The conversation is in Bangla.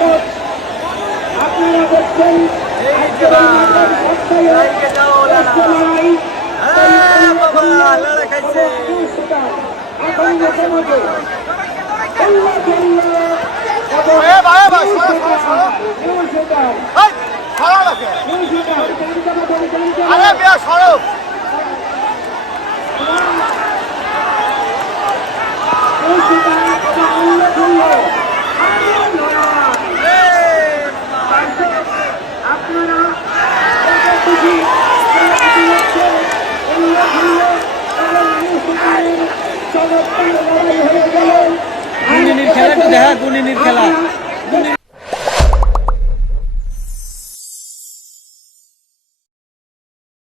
দর্শক আপনারা দেখছেন আজকের গুণিনীর খেলা একটু দেখা গুণিনীর খেলা।